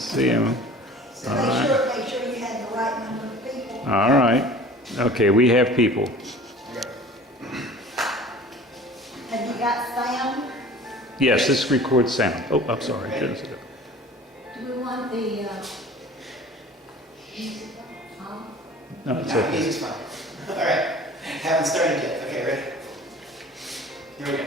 see him. So All make right. sure you had the right number of people. All right. Okay, we have people. Have you got sound? Yes, this records sound. Oh, I'm sorry. Do we want the, No, it's No, okay. music's fine. All right, haven't started yet. Okay, ready? Here we go.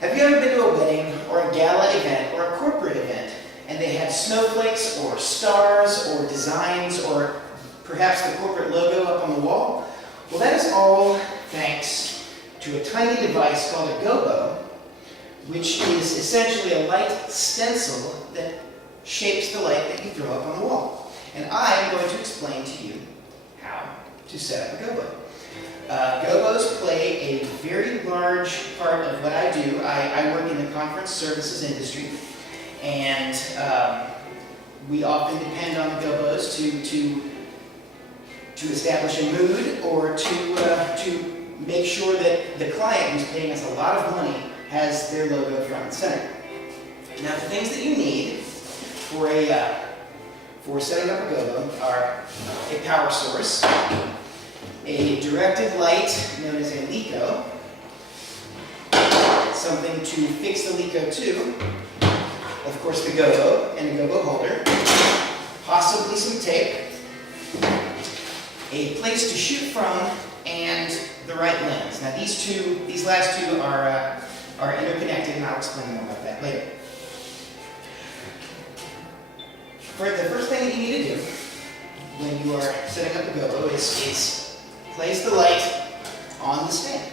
Have you ever been to a wedding or a gala event or a corporate event and they had snowflakes or stars or designs or perhaps the corporate logo up on the wall? Well, that is all thanks to a tiny device called a Gobo, which is essentially a light stencil that shapes the light that you throw up on the wall. And I am going to explain to you how to set up a Gobo. Gobos play a very large part of what I do. I work in the conference services industry, and we often depend on the Gobos to establish a mood or to make sure that the client who's paying us a lot of money has their logo front and center. Now, the things that you need for setting up a Gobo are a power source, a directed light known as a LECO, something to fix the LECO to, of course the Gobo and a Gobo holder, possibly some tape, a place to shoot from, and the right lens. Now these last two are interconnected, and I'll explain more about that later. The first thing that you need to do when you are setting up a Gobo is place the light on the stand.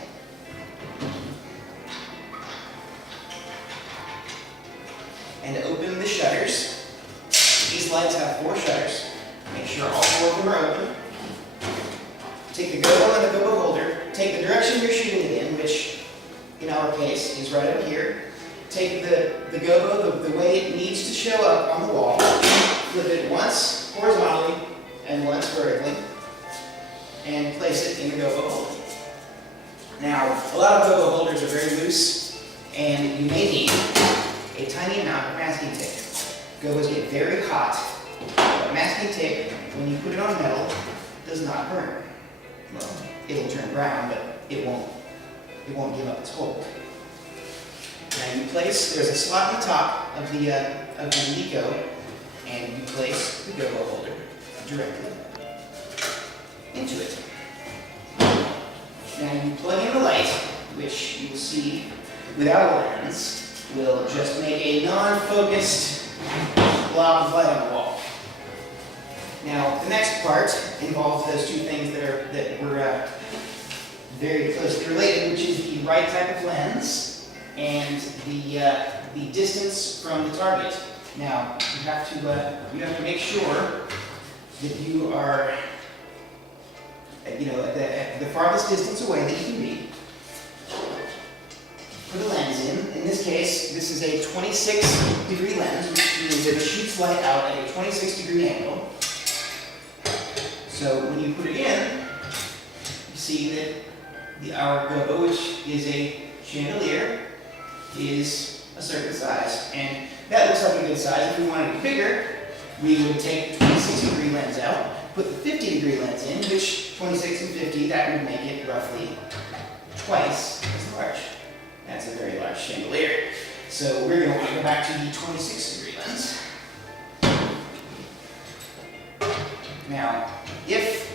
And open the shutters. These lights have 4 shutters. Make sure all 4 of them are open. Take the Gobo and the Gobo holder. Take the direction you're shooting it in, which in our case is right up here. Take the Gobo the way it needs to show up on the wall. Flip it once horizontally and once vertically, and place it in the Gobo holder. Now, a lot of Gobo holders are very loose, and you may need a tiny amount of masking tape. Gobos get very hot, but masking tape, when you put it on metal, does not burn. Well, it'll turn brown, but it won't give up its hold. Now you place, there's a slot in the top of the LECO, and you place the Gobo holder directly into it. Now you plug in the light, which you will see without a lens will just make a non-focused blob of light on the wall. Now the next part involves those two things that were very closely related, which is the right type of lens and the distance from the target. Now you have to make sure that you are at the farthest distance away that you can be. Put the lens in. In this case, this is a 26-degree lens, which means that it shoots light out at a 26-degree angle. So when you put it in, you see that our Gobo, which is a chandelier, is a certain size. And that looks like a good size. If we wanted it bigger, we would take the 26-degree lens out, put the 50-degree lens in, which 26 and 50, that would make it roughly twice as large. That's a very large chandelier. So we're going to want to go back to the 26-degree lens. Now, if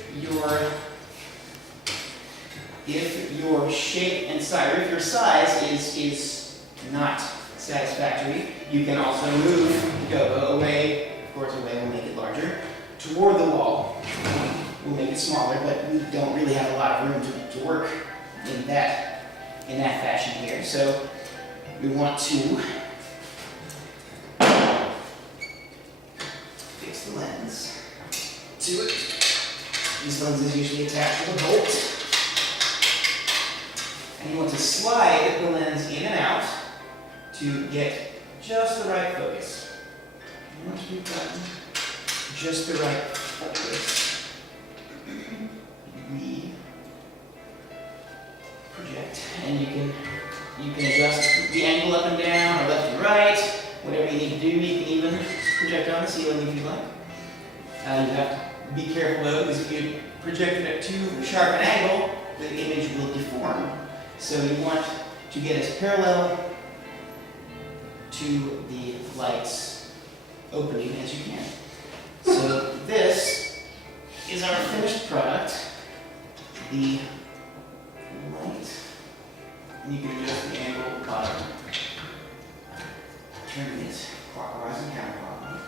your shape and size, or if your size is not satisfactory, you can also move the Gobo away. Of course, away will make it larger. Toward the wall will make it smaller, but we don't really have a lot of room to work in that fashion here. So we want to fix the lens to it. This lens is usually attached with a bolt. And you want to slide the lens in and out to get just the right focus. Once we've gotten just the right focus, we project, and you can adjust the angle up and down, or left and right, whatever you need to do. You can even project it on the ceiling if you like. You have to be careful though, because if you project it at too sharp an angle, the image will deform. So you want to get as parallel to the light's opening as you can. So this is our finished product. The light, and you can adjust the angle at the bottom. Turn it clockwise and counterclockwise.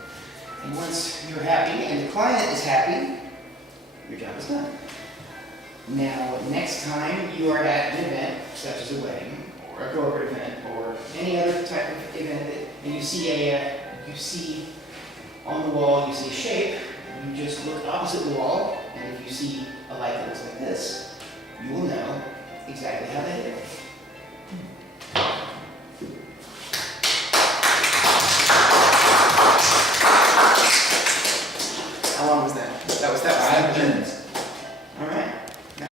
And once you're happy and the client is happy, your job is done. Now, next time you are at an event, such as a wedding, or a corporate event, or any other type of event, and you see on the wall, you see a shape, you just look opposite the wall, and if you see a light that looks like this, you will know exactly how they did it. How long was that? That was 5 minutes. All right.